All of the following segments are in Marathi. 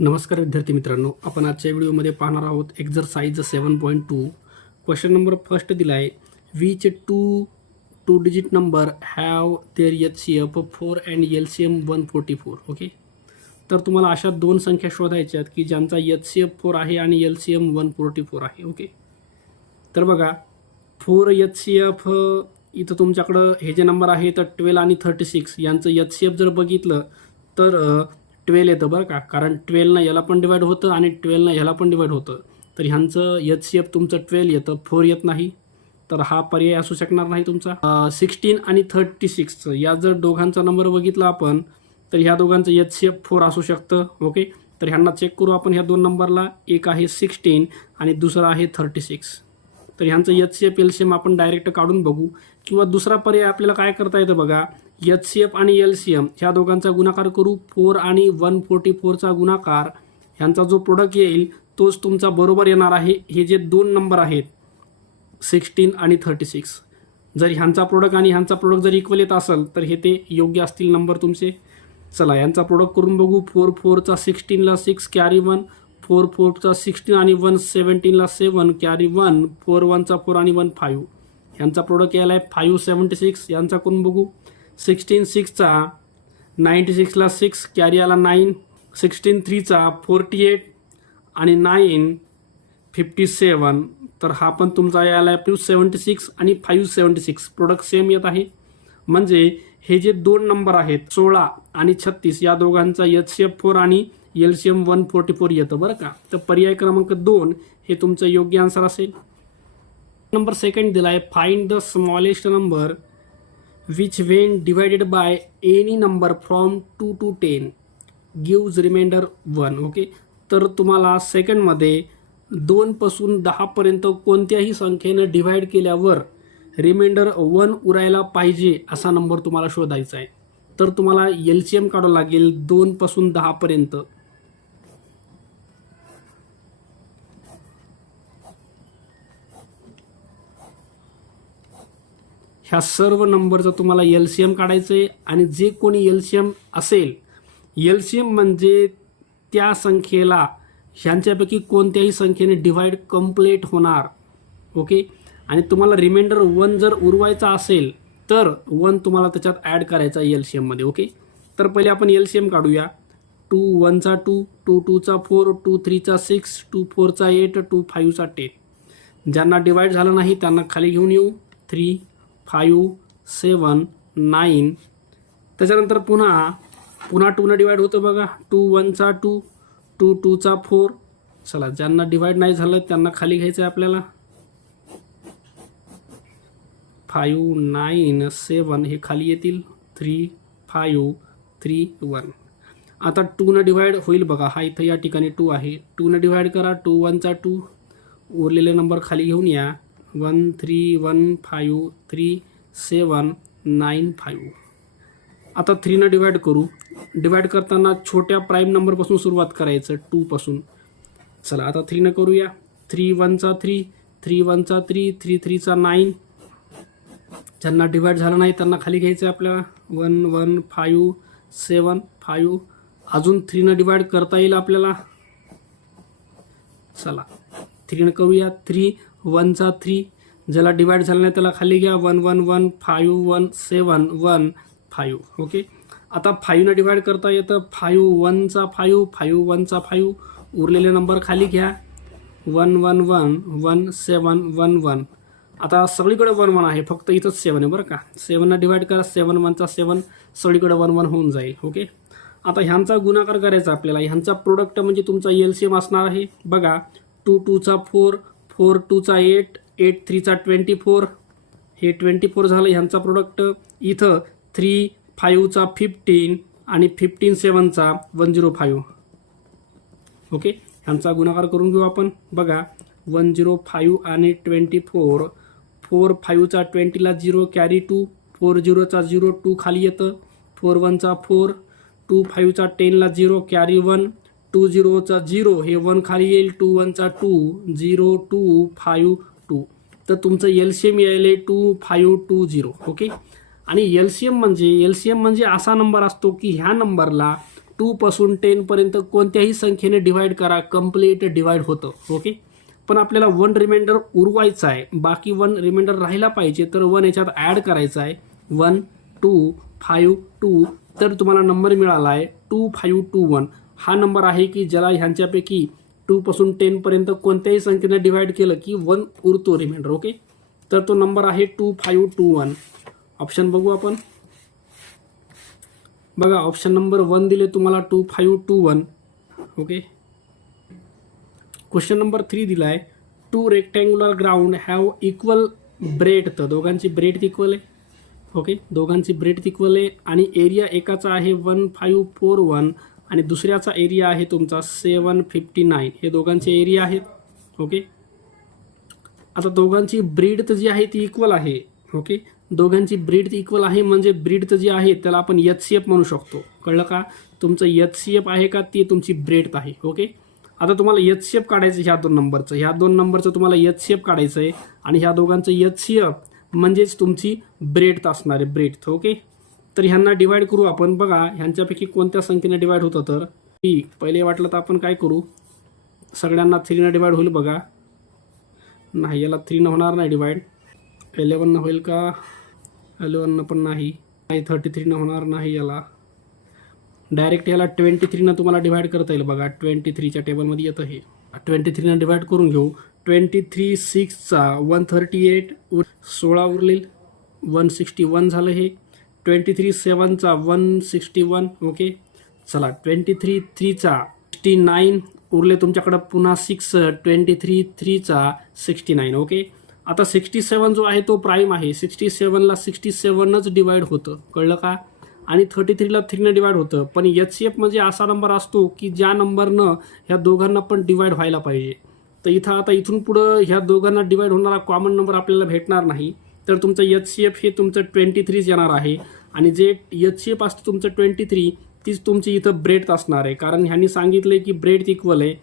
नमस्कार विद्यार्थी मित्रांनो, आपण आजच्या व्हिडिओमध्ये पाहणार आहोत एक्झरसाइज 7.2. क्वेश्चन नंबर फर्स्ट दिला आहे. Which two digit number have there HCF 4 and LCM 144. Okay, तर तुम्हाला अशा दोन संख्या शोधायच्या आहेत की ज्यांचा HCF 4 आहे आणि LCM 144 आहे. ओके, तर बघा 4 HCF इथं तुमच्याकडं हे जे नंबर आहे तर 12 आणि 36 यांचं HCF जर बघितलं तर 12 येतं बरं का, कारण 12 याला पण डिवाइड होतं आणि 12 ह्याला पण डिवाइड होतं. तर ह्यांचं HCF तुमचं 12 येतं, 4 येत नाही, तर हा पर्याय असू शकणार नाही तुमचा. 16 आणि 36 या जर दोघांचा नंबर बघितला आपण तर ह्या दोघांचं HCF 4 असू शकतं. ओके, तर ह्यांना चेक करू आपण ह्या दोन नंबरला. एक आहे 16 आणि दुसरा आहे 36. तर ह्यांचं HCF LCM आपण डायरेक्ट काढून बघू, किंवा दुसरा पर्याय आपल्याला काय करता येतं बघा, HCF आणि LCM ह्या दोघांचा गुणाकार करू. 4 आणि 144चा गुणाकार ह्यांचा जो प्रोडक्ट येईल तोच तुमचा बरोबर येणार आहे. हे जे दोन नंबर आहेत 16 आणि 36, जर ह्यांचा प्रोडक्ट आणि ह्यांचा प्रोडक्ट जर इक्वल येत असेल तर हे ते योग्य असतील नंबर तुमचे. चला यांचा प्रोडक्ट करून बघू. 4 4चा 16ला 6 कॅरी 1, 4 4चा 16 आणि 1 17ला 7 कॅरी 1, 4 1चा 4 आणि 1 5. यांचा प्रोडक्ट यायला आहे 576. यांचा करून बघू. 16 6चा 96ला 6 कॅरी आला 9, 16 3चा 48 आणि 9 57. तर हा पण तुमचा यायला आहे 276 आणि 576. प्रोडक्ट सेम येत आहे. म्हणजे हे जे दोन नंबर आहेत 16 आणि 36 या दोघांचा HCF 4 आणि LCM 144 येतं बरं का. तर पर्याय क्रमांक 2 हे तुमचं योग्य आन्सर असेल. नंबर सेकंड दिला आहे. Find the smallest number which when divided by any number from 2 to 10 gives remainder 1. Okay, तर तुम्हाला सेकंडमध्ये 2 पासून 10 पर्यंत कोणत्याही संख्येनं डिवाइड केल्यावर रिमाइंडर 1 उरायला पाहिजे असा नंबर तुम्हाला शोधायचा आहे. तर तुम्हाला LCM काढावं लागेल 2 पासून 10 पर्यंत. ह्या सर्व नंबरचं तुम्हाला LCM काढायचं आहे. आणि जे कोणी LCM असेल, LCM म्हणजे त्या संख्येला ह्यांच्यापैकी कोणत्याही संख्येने डिवाइड कंप्लीट होणार. ओके, आणि तुम्हाला रिमाइंडर 1 जर उरवायचा असेल तर 1 तुम्हाला त्याच्यात ॲड करायचा LCM मध्ये. ओके, तर पहिले आपण LCM काढूया. 2 1चा 2, 2 2चा 4, 2 3चा 6, 2 4चा 8, 2 5चा 10. ज्यांना डिवाइड झालं नाही त्यांना खाली घेऊन येऊ. 3 5 7 9. त्याच्यानंतर पुन्हा 2 डिवाइड होतं बघा. 2 1चा 2, 2 2चा 4. चला, ज्यांना डिवाइड नाही झालं त्यांना खाली घ्यायचं आहे आपल्याला. 5 9 7 हे खाली येतील. 3 5 3 1. आता 2 डिवाइड होईल बघा. हा इथं या ठिकाणी 2 आहे. 2 डिवाइड करा. 2 1चा 2, उरलेले नंबर खाली घेऊन या. 1 3 1 5 3 7 9 5. आता 3 डिवाइड करू. डिवाइड करताना छोट्या प्राईम नंबरपासून सुरुवात करायचं, 2 पासून. चला आता 3 करूया. 3 1चा 3, 3 1चा 3, 3 3चा 9. ज्यांना डिवाइड झालं नाही त्यांना खाली घ्यायचं आहे आपल्याला. 1 1 5 7 5. अजून 3 डिवाइड करता येईल आपल्याला. चला 3 करूया. 3 1चा 3. ज्याला डिवाइड झालं नाही त्याला खाली घ्या. 1 1 1 5 1 7 1 5. ओके, आता 5 डिवाइड करता येतं. 5 1चा 5, 5 1चा 5. उरलेले नंबर खाली घ्या. 1 1 1 1 7 1 1. आता सगळीकडे 1 1 आहे, फक्त इथंच 7 आहे बरं का. 7 डिवाइड करा. 7 1चा 7, सगळीकडे 1 1 होऊन जाईल. ओके, आता ह्यांचा गुणाकार करायचा आपल्याला. ह्यांचा प्रोडक्ट म्हणजे तुमचा LCM असणार आहे बघा. 2 2चा 4, 4 2चा 8, 8 3चा 24. हे 24 झालं ह्यांचा प्रोडक्ट. इथं 3 5चा 15 आणि 15 7चा 105. ओके, ह्यांचा गुणाकार करून घेऊ आपण बघा. 105 आणि 24. 4 5चा 20ला 0 कॅरी 2, 4 0चा 0 2 खाली येतं. 4 1चा 4, 2 5चा 10ला 0 कॅरी 1, 2 0चा 0 हे 1 खाली येईल. 2 1चा 2 0 2 5 2. तर तुमचं LCM यायले 2 5 2 0. ओके, आणि LCM म्हणजे असा नंबर असतो की ह्या नंबरला 2 पासून 10 पर्यंत कोणत्याही संख्येने डिवाइड करा, कंप्लीट डिवाइड होतं. ओके, पण आपल्याला 1 रिमाइंडर उरवायचा आहे, बाकी 1 रिमाइंडर राहिला पाहिजे, तर 1 याच्यात ॲड करायचा आहे. 1 2 5 2, तर तुम्हाला नंबर मिळाला आहे 2521. हा नंबर आहे की ज्याला ह्यांच्यापैकी 2 पासून 10 पर्यंत कोणत्याही संख्येने डिवाइड केलं की 1 उरतो रिमाइंडर. ओके, तर तो नंबर आहे 2521. ऑप्शन बघू आपण. बघा, ऑप्शन नंबर 1 दिले तुम्हाला 2521. ओके, क्वेश्चन नंबर 3 दिला आहे 2 rectangular ground have equal bread. तर दोघांची ब्रेड इक्वल आहे. ओके, दोघांची ब्रेड इक्वल आहे आणि एरिया एकाचा आहे 1541 आणि दुसऱ्याचा एरिया आहे तुमचा 759. हे दोघांचे एरिया आहेत. ओके, आता दोघांची ब्रीड तर जी आहे ती इक्वल आहे. ओके, दोघांची ब्रीड इक्वल आहे म्हणजे ब्रीड तर जी आहे त्याला आपण HCF म्हणू शकतो. कळलं का? तुमचं HCF आहे का ती तुमची ब्रीड आहे. ओके, आता तुम्हाला HCF काढायचं ह्या दोन नंबरचं तुम्हाला HCF काढायचं आहे आणि ह्या दोघांचं HCF म्हणजेच तुमची ब्रेड असणार आहे, ब्रेड. ओके, तर ह्यांना डिवाइड करू आपण. बघा, ह्यांच्यापैकी कोणत्या संख्येने डिवाइड होतं, तर पहिले वाटलं तर आपण काय करू, सगळ्यांना 3ने डिवाइड होईल. बघा, नाही, याला 3 होणार नाही डिवाइड. 11 होईल का? 11 पण नाही. 33 होणार नाही. याला डायरेक्ट याला 23 तुम्हाला डिवाइड करता येईल. बघा, 23च्या टेबलमध्ये येतं हे. 23 डिवाइड करून घेऊ. 23 6चा 138, 16 उरलेल, 161 झालं हे. 23 7चा 161. ओके, चला 23 3चा 69 उरले तुमच्याकडं, पुन्हा 6. 23 3चा 69. ओके, आता 67 जो आहे तो प्राईम आहे. 67ला 67नच डिवाइड होतं. कळलं का? आणि 33ला 3ने डिवाइड होतं. पण HCF म्हणजे असा नंबर असतो की ज्या नंबरनं ह्या दोघांना पण डिवाइड व्हायला पाहिजे. तर इथं आता इथून पुढं ह्या दोघांना डिवाइड होणारा कॉमन नंबर आपल्याला भेटणार नाही. तर तुमचं HCF हे तुमचं 23 येणार आहे आणि जे HCF असतं तुमचं 23 तीच तुमची इथं ब्रेड असणार आहे. कारण ह्यांनी सांगितलं की ब्रेड इक्वल आहे.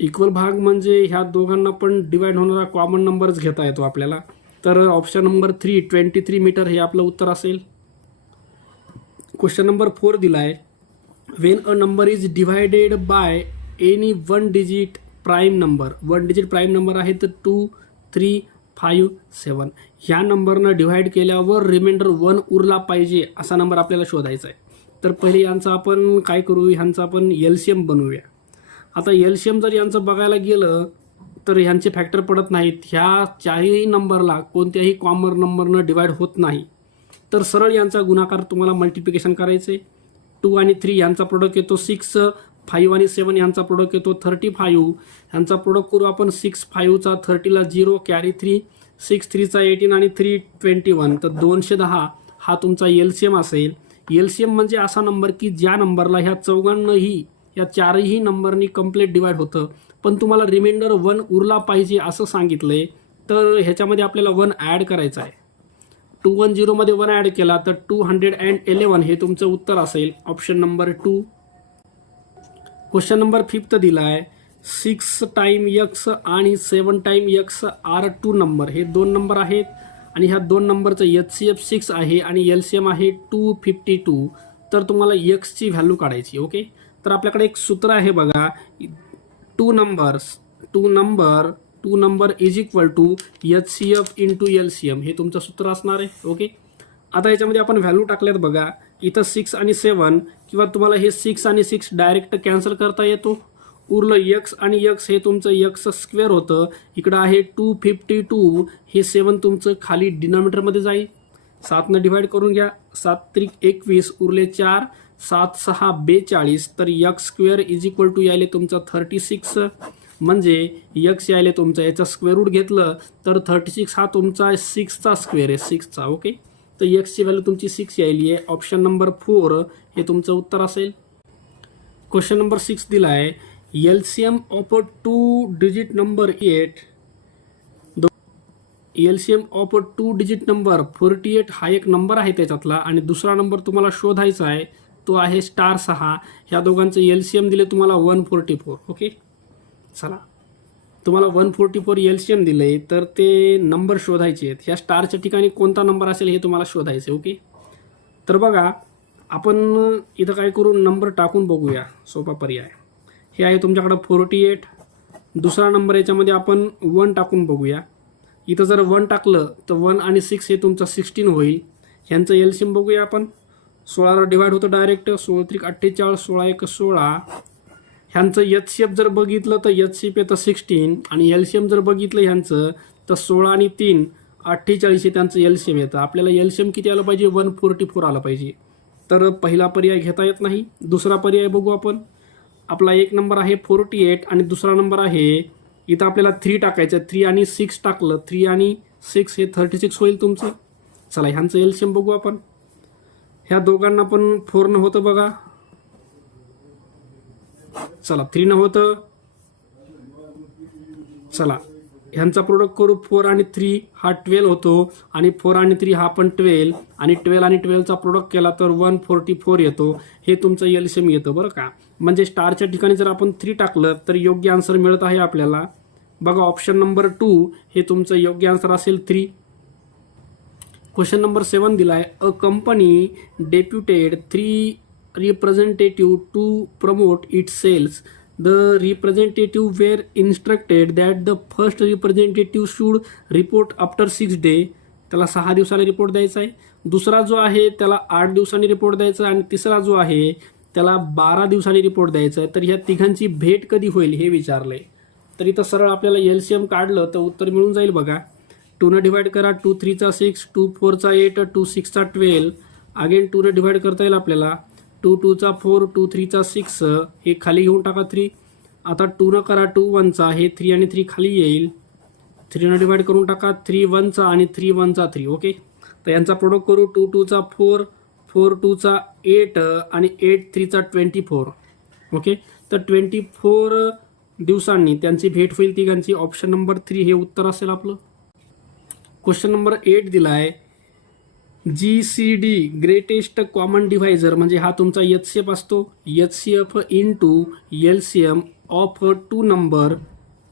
इक्वल भाग म्हणजे ह्या दोघांना पण डिवाइड होणारा कॉमन नंबरच घेता येतो आपल्याला. तर ऑप्शन नंबर 3 23 मीटर हे आपलं उत्तर असेल. क्वेश्चन नंबर 4 दिला आहे when a number is divided by any 1 digit prime number. 1 digit prime number आहे तर 2 3 5 7. ह्या नंबरनं डिवाइड केल्यावर रिमाइंडर 1 उरला पाहिजे असा नंबर आपल्याला शोधायचा आहे. तर पहिले यांचा आपण काय करू, ह्यांचा आपण LCM बनवूया. आता LCM जर यांचं बघायला गेलं तर ह्यांचे फॅक्टर पडत नाहीत. ह्या चारही नंबरला कोणत्याही कॉमन नंबरनं डिवाइड होत नाही. तर सरळ यांचा गुणाकार तुम्हाला मल्टिप्लिकेशन करायचे. 2 आणि 3 यांचा प्रोडक्ट येतो 6, 5 आणि 7 यांचा प्रोडक्ट येतो 35. यांचा प्रोडक्ट करू आपण. 6 5चा 30ला 0, कॅरी 3, 6 3चा 18 आणि 3 21. तर 210 हा तुमचा LCM असेल. LCM म्हणजे असा नंबर की ज्या नंबरला ह्या चौघांनाही, या चारही नंबरनी कंप्लीट डिवाइड होतं, पण तुम्हाला रिमाइंडर 1 उरला पाहिजे असं सांगितलंय. तर ह्याच्यामध्ये आपल्याला 1 ॲड करायचा आहे. 210 मध्ये 1 ॲड केला तर 211 हे तुमचं उत्तर असेल. Option number 2. क्वेश्चन नंबर 5 दिला आहे 6 टाइम x आणि 7 टाइम x आर 2 नंबर. हे 2 नंबर आहेत आणि ह्या 2 नंबरचं HCF 6 आहे आणि LCM आहे 252. तर तुम्हाला x ची व्हॅल्यू काढायची. ओके, तर आपल्याकडे एक सूत्र आहे बघा, 2 number is equal to HCF into LCM. हे तुमचं सूत्र असणार आहे. ओके, आता याच्यामध्ये आपण व्हॅल्यू टाकल्यात बघा. इथं 6 आणि 7 किंवा तुम्हाला हे 6 आणि 6 डायरेक्ट कॅन्सल करता येतो. उरलं x आणि x हे तुमचं x स्क्वेअर होतं. इकडं आहे 252. हे 7 तुमचं खाली डिनॉमिनेटरमध्ये जाईल. 7ने डिवाइड करून घ्या. 7 त्रिक 21 उरले 4, 7 6 42. तर x square is equal to यायले तुमचं 36. म्हणजे x यायले तुमचं याचा स्क्वेअर रूट घेतलं तर 36 हा तुमचा 6चा स्क्वेअर आहे, 6चा. ओके, तर x ची व्हॅल्यू तुमची 6 यायली आहे. ऑप्शन नंबर 4 हे तुमचं उत्तर असेल. क्वेश्चन नंबर 6 दिला आहे LCM of a 2 digit number 8. LCM of a 2 digit number 48 हा एक नंबर आहे त्याच्यातला आणि दुसरा नंबर तुम्हाला शोधायचा आहे तो आहे *6. ह्या दोघांचं LCM दिले तुम्हाला 144. ओके, चला तुम्हाला 144 LCM दिले तर ते नंबर शोधायचे आहेत. ह्या स्टारच्या ठिकाणी कोणता नंबर असेल हे तुम्हाला शोधायचे. ओके, तर बघा आपण इथं काय करू, नंबर टाकून बघूया. सोपा पर्याय हे आहे तुमच्याकडं 48. दुसरा नंबर याच्यामध्ये आपण 1 टाकून बघूया. इथं जर 1 टाकलं तर 1 आणि 6 हे तुमचं 16 होईल. ह्यांचं एलसीएम बघूया आपण. 16ला डिवाइड होतं डायरेक्ट. 16 त्रिक 48, 16 एक 16. ह्यांचं एचसीएफ जर बघितलं तर एचसीएफ येतं 16 आणि एलसीएम जर बघितलं ह्यांचं तर 16 आणि 3 48 हे त्यांचं एलसीएम येतं. आपल्याला एलसीएम किती आलं पाहिजे, 144 आलं पाहिजे. तर पहिला पर्याय घेता येत नाही. दुसरा पर्याय बघू आपण. आपला एक नंबर आहे 48 आणि दुसरा नंबर आहे, इथं आपल्याला 3 टाकायचं. 3 आणि 6 टाकलं, 3 आणि 6 हे 36 होईल तुमचं. चला ह्यांचं एलसीएम बघू आपण. ह्या दोघांना पण 4 न होतं बघा. चला 3 न होतं. चला ह्यांचा प्रोडक्ट करू. 4 आणि 3 हा 12 होतो आणि 4 आणि 3 हा पण 12 आणि 12 आणि 12चा प्रोडक्ट केला तर 144 येतो. हे तुमचं एलसीएम येतं बरं का. म्हणजे स्टारच्या ठिकाणी जर आपण 3 टाकलं तर योग्य आन्सर मिळत आहे आपल्याला. बघा ऑप्शन नंबर 2 हे तुमचं योग्य आन्सर असेल 3. क्वेश्चन नंबर 7 दिलाय. A company deputed 3 representative to promote its sales. The representative were instructed that the first representative should report after 6 days. त्याला 6 दिवसांनी रिपोर्ट द्यायचा आहे. दुसरा जो आहे त्याला 8 दिवसांनी रिपोर्ट द्यायचा आहे आणि तिसरा जो आहे त्याला 12 दिवसांनी रिपोर्ट द्यायचा आहे. तर ह्या तिघांची भेट कधी होईल हे विचारलंय. तर इथं सरळ आपल्याला एलसीएम काढलं तर उत्तर मिळून जाईल बघा. 2 ने डिवाइड करा. 2 3 6, 2 4 8, 2 6 12. अगेन 2 ने डिवाइड करता येईल आपल्याला. 2 2 4, 2 3 6 हे खाली घेऊन टाका 3. आता 2 न करा. 2 1 हे 3 आणि 3 खाली येईल. 3 न डिवाइड करून टाका. 3 1 आणि 3 1 3. ओके. तर यांचा प्रोडक्ट करू. 2 2 4, 4 2 8 आणि 8 3 24. ओके. तर 24 दिवसांनी त्यांची भेट होईल तिघांची. ऑप्शन नंबर 3 हे उत्तर असेल आपलं. क्वेश्चन नंबर 8 दिलाय. GCD ग्रेटेस्ट कॉमन डिव्हायझर म्हणजे हा तुमचा एचसीएफ असतो. HCF into LCM of 2 number.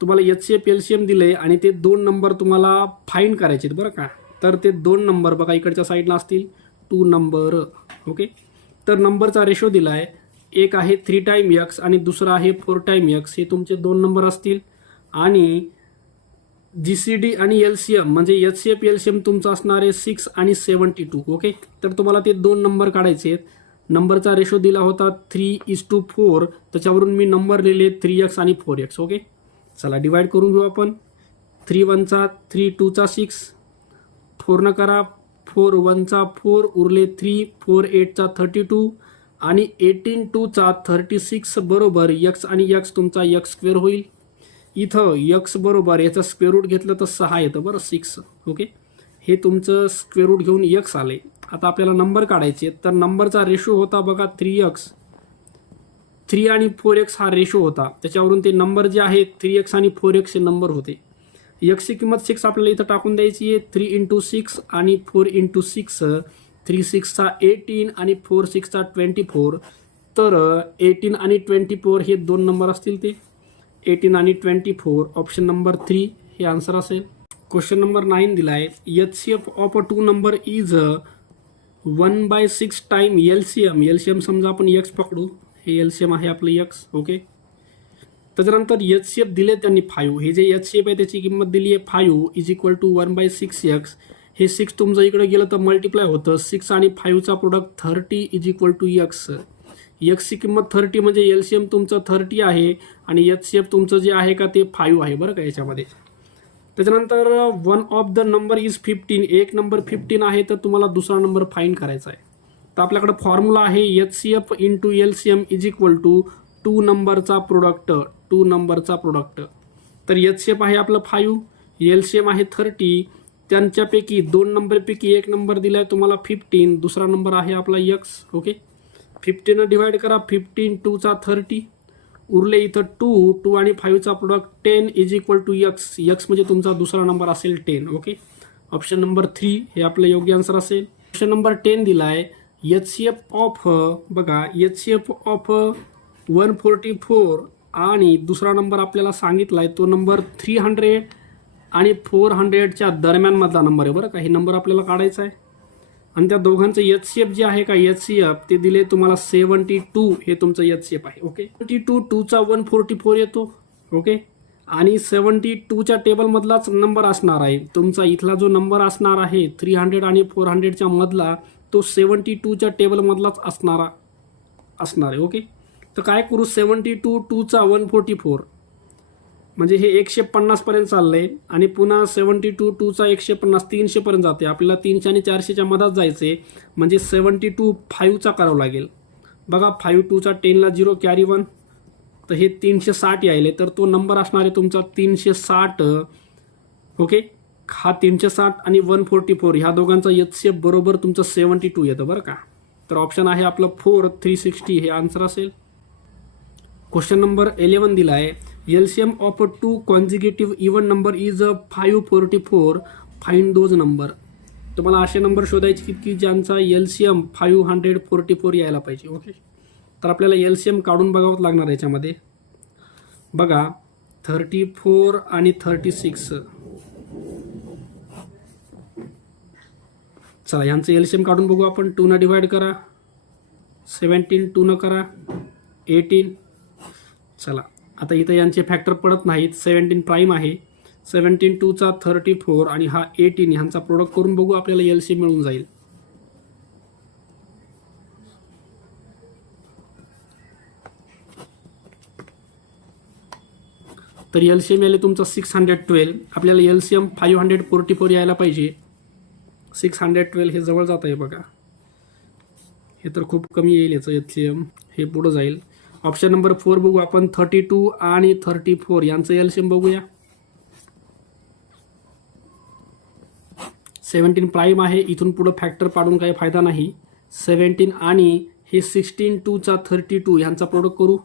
तुम्हाला एचसीएफ एलसीएम दिले आणि ते 2 नंबर तुम्हाला फाईंड करायचे बरं का. तर ते 2 नंबर बघा इकडच्या साईडला असतील 2 नंबर. ओके. तर नंबरचा रेशो दिलाय. एक आहे 3 टाइम एक्स आणि दुसरा आहे 4 टाइम एक्स. हे तुमचे 2 नंबर असतील. आणि जीसीडी आणि एलसीएम म्हणजे एचसीएफ एलसीएम तुमचं असणार आहे 6 आणि 72. ओके. तर तुम्हाला ते 2 नंबर काढायचे आहेत. नंबरचा रेशो दिला होता 3:4. त्याच्यावरून मी नंबर लिहिले 3x आणि 4x. ओके. चला डिवाइड करून घेऊ आपण. 3 1 3, 2 6, 4 न करा. 4 1 4 उरले 3, 4 8 32 आणि 18 2 36 बरोबर x आणि x तुमचा x स्क्वेअर होईल. इथं x बरोबर याचं स्क्वेअर रूट घेतलं तर 6 येतं बरं 6. ओके. हे तुमचं स्क्वेअर रूट घेऊन x आले. आता आपल्याला नंबर काढायचे. तर नंबरचा रेशो होता बघा 3x. 3 आणि 4x हा रेशो होता. त्याच्यावरून ते नंबर जे आहे 3x आणि 4x हे नंबर होते. x ची किंमत 6 आपल्याला इथं टाकून द्यायची आहे. 3 × 6 आणि 4 × 6. 3 6 18 आणि 4 6 24. तर 18 आणि 24 हे 2 नंबर असतील. ते 18 आणि 24. ऑप्शन नंबर 3 हे आन्सर असेल. क्वेश्चन नंबर 9 दिलाय. HCF of 2 number is 1/6 time LCM. LCM समजा आपण x पकडू. हे एलसीएम आहे आपलं x. ओके. त्याच्यानंतर एचसीएफ दिले त्यांनी 5. हे जे एचसीएफ आहे त्याची किंमत दिली आहे 5 इज इक्वल टू 1/6x. हे 6 तुमचं इकडे गेलं तर मल्टिप्लाय होतं. 6 आणि 5चा product 30 is equal to x. एक्सची किंमत 30 म्हणजे एलसीएम तुमचं 30 आहे आणि एचसीएफ तुमचं जे आहे का ते 5 आहे बरं का याच्यामध्ये. त्याच्यानंतर 1 ऑफ द नंबर इज 15. एक नंबर 15 आहे तर तुम्हाला दुसरा नंबर फाईंड करायचा आहे. तर आपल्याकडे फॉर्म्युला आहे HCF into LCM is equal to 2 नंबरचा प्रोडक्ट. 2 नंबरचा प्रोडक्ट. तर एचसीएफ आहे आपलं 5, एलसीएम आहे 30. त्यांच्यापैकी 2 नंबरपैकी एक नंबर दिलाय तुम्हाला 15. दुसरा नंबर आहे आपला x. ओके. 15 डिवाइड करा. 15 2 30 उरले इथं 2 आणि 5चा product 10 is equal to x. x म्हणजे तुमचा दुसरा नंबर असेल 10. ओके. ऑप्शन नंबर 3 हे आपलं योग्य आन्सर असेल. ऑप्शन नंबर 10 दिलाय. एचसीएफ ऑफ बघा एचसीएफ ऑफ 144 आणि दुसरा नंबर आपल्याला सांगितलाय तो नंबर 300 आणि 400च्या दरम्यान मधला नंबर आहे बरं का. हे नंबर आपल्याला काढायचा आहे. आणि त्या दोघांचं HCF जे आहे का HCF ते दिले तुम्हाला 72 हे तुमचं HCF आहे. ओके 72 2चा 144 येतो. ओके आणि 72च्या टेबलमधलाच नंबर असणार आहे तुमचा. इथला जो नंबर असणार आहे 300 आणि 400च्या मधला तो 72च्या टेबलमधलाच असणार आहे. ओके तर काय करू 72 2चा 144 म्हणजे हे 150 पर्यंत चाललंय आणि पुन्हा 72 2चा 150 300 पर्यंत जाते. आपल्याला 300 आणि 400च्या मधात जायचे म्हणजे 72 5चा करावं लागेल. बघा 5 2चा 10ला 0 कॅरी 1 तर हे 360 यायले तर तो नंबर असणार आहे तुमचा 360. ओके हा 360 आणि 144 ह्या दोघांचा HCF बरोबर तुमचं 72 येतं बरं का. तर ऑप्शन आहे आपलं 4 360 हे आन्सर असेल. क्वेश्चन नंबर 11 दिला आहे LCM of 2 consecutive even number is 544 find those number. तुम्हाला असे नंबर शोधायचे की ज्यांचा LCM 544 यायला पाहिजे. ओके तर आपल्याला LCM काढून बघावं लागणार याच्यामध्ये. बघा 34 आणि 36 चला यांचं LCM काढून बघू आपण. 2 न डिवाइड करा 17 2 न करा 18. चला आता इथं यांचे फॅक्टर पडत नाहीत. 17 प्राईम आहे 17 2चा 34 आणि हा 18 ह्यांचा प्रोडक्ट करून बघू आपल्याला LCM मिळून जाईल. तर LCM यायला तुमचा 612. आपल्याला LCM 544 यायला पाहिजे. 612 हे जवळ जात आहे बघा. हे तर खूप कमी येईल याचं LCM. हे पुढं जाईल. ऑप्शन नंबर 4 बघू आपण. 32 आणि 34 यांचं LCM बघूया. 17 प्राईम आहे इथून पुढं फॅक्टर पाडून काही फायदा नाही. 17 आणि हे 16 2चा 32 यांचा प्रोडक्ट करू.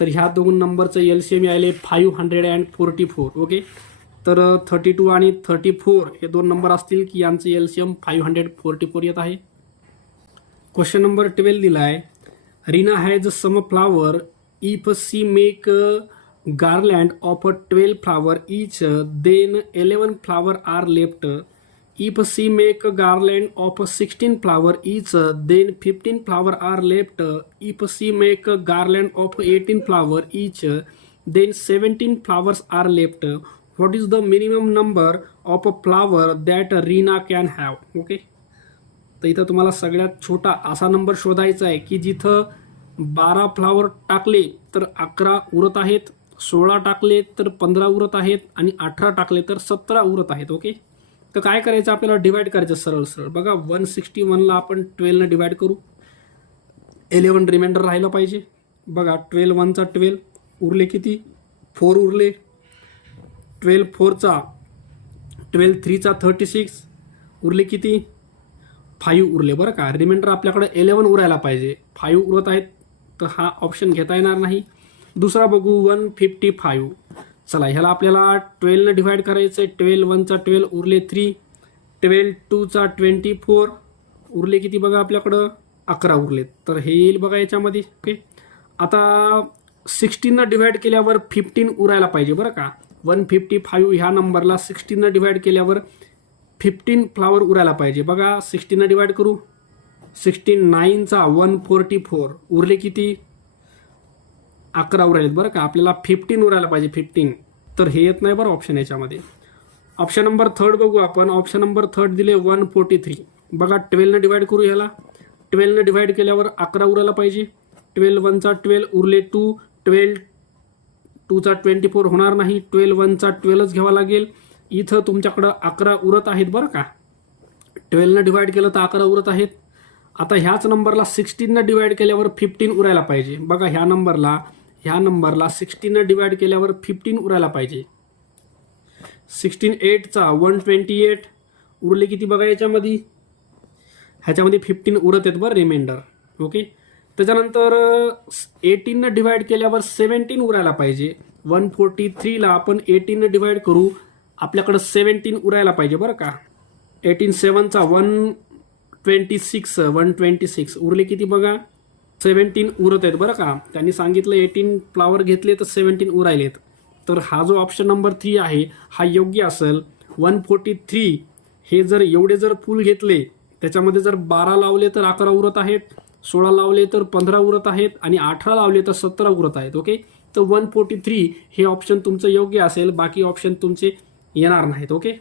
तर ह्या दोन नंबरचं LCM यायले 544. ओके तर 32 आणि 34 हे दोन नंबर असतील की यांचं LCM 544 येत आहे. क्वेश्चन नंबर 12 दिला आहे Reena has some flower if she make garland of 12 flower each then 11 flower are left. If she make garland of 16 flower each then 15 flower are left. If she make garland of 18 flower each then 17 flowers are left. What is the minimum number of flower that Reena can have. Okay तर इथं तुम्हाला सगळ्यात छोटा असा नंबर शोधायचा आहे की जिथं 12 फ्लावर टाकले तर 11 उरत आहेत, 16 टाकले तर 15 उरत आहेत आणि 18 टाकले तर 17 उरत आहेत. ओके तर काय करायचं आपल्याला डिवाइड करायचं सरळ सरळ. बघा 161ला आपण 12 ने डिवाइड करू. 11 रिमाइंडर राहिलं पाहिजे. बघा 12 1चा 12 उरले किती 4 उरले. 12 4चा 12 3चा 36 उरले किती 5 उरले बरं का. रिमाइंडर आपल्याकडे 11 उरायला पाहिजे. 5 उरत आहेत तर हा ऑप्शन घेता येणार नाही. दुसरा बघू 155. चला ह्याला आपल्याला 12 ने डिवाइड करायचं आहे. 12 1चा 12 उरले 3. 12 2चा 24 उरले किती बघा आपल्याकडं 11 उरलेत तर हे येईल बघा याच्यामध्ये. ओके आता 16 ने डिवाइड केल्यावर 15 उरायला पाहिजे बरं का. 155 ह्या नंबरला 16 ने डिवाइड केल्यावर 15 फ्लावर उरायला पाहिजे. बघा 16 ने डिवाइड करू. 16 9चा 144 उरले किती 11 उरायलेत बरं का. आपल्याला 15 उरायला पाहिजे 15 तर हे येत नाही बरं ऑप्शन याच्यामध्ये. ऑप्शन नंबर 3 बघू आपण. ऑप्शन नंबर 3 दिले 143. बघा 12 ने डिवाइड करू ह्याला. 12 ने डिवाइड केल्यावर 11 उरायला पाहिजे. 12 1चा 12 उरले 2. 12 2चा 24 होणार नाही. 12 1चा 12च घ्यावा लागेल. इथं तुमच्याकडं 11 उरत आहेत बरं का. 12 ने डिवाइड केलं तर 11 उरत आहेत. आता ह्याच नंबरला 16 ने डिवाइड केल्यावर 15 उरायला पाहिजे. बघा ह्या नंबरला 16 ने डिवाइड केल्यावर 15 उरायला पाहिजे. 16 8चा 128 उरले किती बघा याच्यामध्ये. ह्याच्यामध्ये 15 उरत आहेत बरं रिमाइंडर. ओके त्याच्यानंतर 18 ने डिवाइड केल्यावर 17 उरायला पाहिजे. 143ला आपण 18 ने डिवाइड करू. आपल्याकडं 17 उरायला पाहिजे बरं का. 18 7चा 126 उरले किती बघा 17 उरत आहेत बरं का. त्यांनी सांगितलं 18 फ्लावर घेतले तर 17 उरायलेत. तर हा जो ऑप्शन नंबर 3 आहे हा योग्य असेल. 143 हे जर एवढे जर पूल घेतले त्याच्यामध्ये जर 12 लावले तर 11 उरत आहेत, 16 लावले तर 15 उरत आहेत आणि 18 लावले तर 17 उरत आहेत. ओके, तर 143 हे ऑप्शन तुमचं योग्य असेल, बाकी ऑप्शन तुमचे येणार नाहीत. ओके.